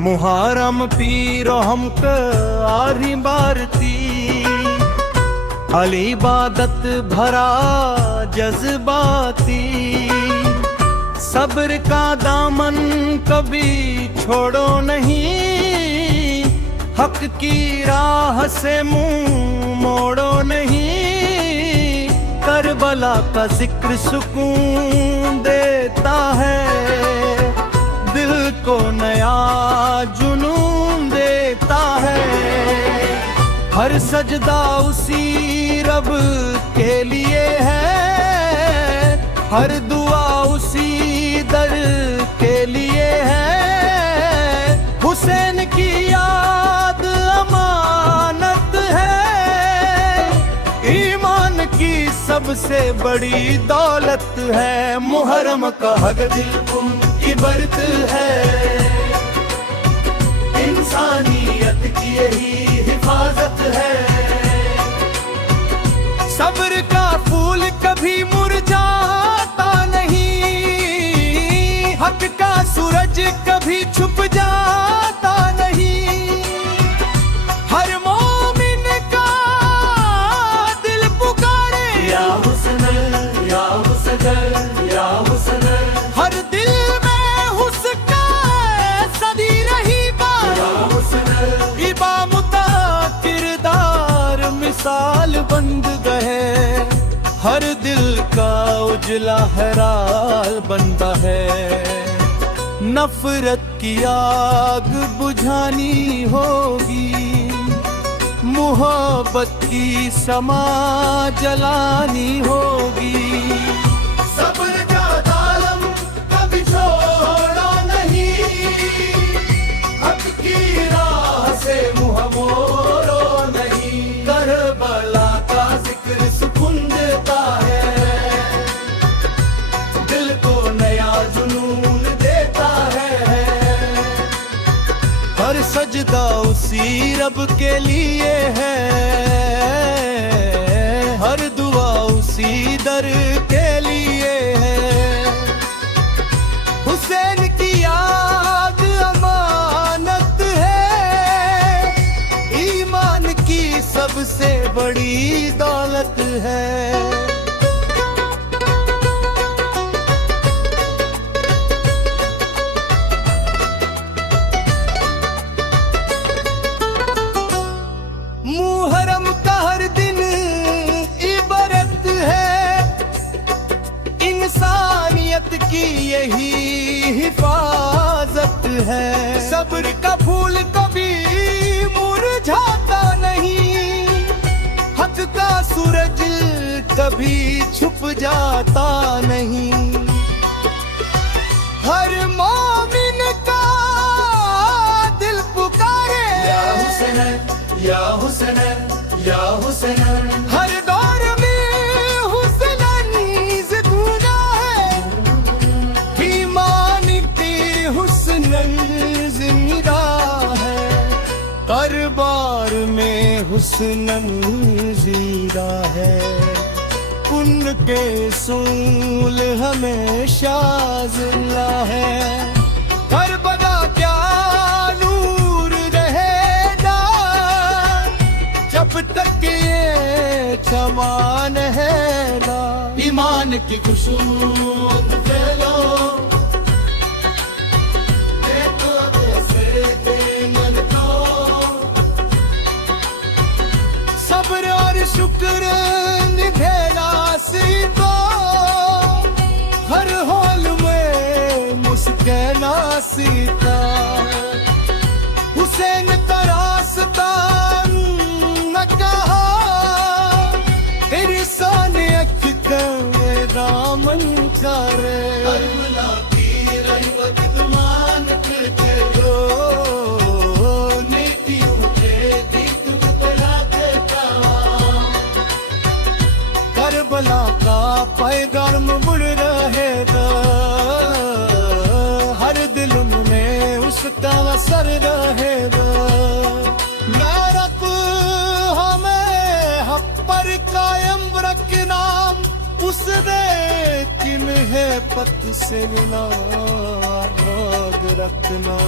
मुहर्रम पीरो हमक आरी बारती, अली इबादत भरा जज्बाती। सब्र का दामन कभी छोड़ो नहीं, हक की राह से मुंह मोड़ो नहीं। करबला का जिक्र सुकून देता है, दिल को नया जुनून देता है। हर सजदा उसी रब के लिए है, हर दुआ उसी दर के लिए है। हुसैन की याद अमानत है, ईमान की सबसे बड़ी दौलत है। मुहर्रम का हक दिल की बरत है, इंसानियत की यही हिफाजत है। सब्र का फूल कभी मुरझाता नहीं, हक का सूरज कभी छुप जाता नहीं। हर मोमिन का दिल पुकारे या हुस्न या हुस्न या हुस्न। हर दिल में उसका सदी रही बात, इबा मुता किरदार मिसाल बंद गए। हर दिल का उजला हराल बनता है। नफरत की आग बुझानी होगी, मोहब्बत की समा जलानी होगी। सब्र का दामन कभी छोड़ो नहीं, हक की राह से मुंह मोड़ो नहीं। करबला का जिक्र सुकून देता है, दिल को नया जुनून देता है। हर सजदा उसी रब के लिए है, हर दुआ उसी दर के लिए है। हुसैन की याद अमानत है, ईमान की सबसे बड़ी दौलत है। मुहर्रम का हर दिन इबारत है, इंसानियत की यही हिफाजत है। सब्र का फूल कभी मुरझाता नहीं, हक का सूरज कभी छुप जाता नहीं। हर मोमिन का दिल पुकारे या हुस्न या हुस्न या हुस्न। हर दौर में हुस्न जिंदा है, ईमान की हुस्न जिंदा है। करबार में हुस्न जिंदा है, उनके सूल हमेशा जिंदा है। करबला क्या नूर रहेगा, जब तक ये समान है ना। ईमान की खुशबू फैलो, सब्र और शुक्र निभेला सीतो, हर हाल में मुस्काना सीता। हुसैन का रास्ता न कहा, इंसानियत का दामन करे। करबला की रहमत मान के लो, नीतियों के दीप जला देता। करबला का पैगाम मुड़ रहेगा, हर दिल में उसका असर रहेगा। गैरत हमें हक पर कायम रखना, उसने किन्हें पत से मिला याद रखना।